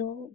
2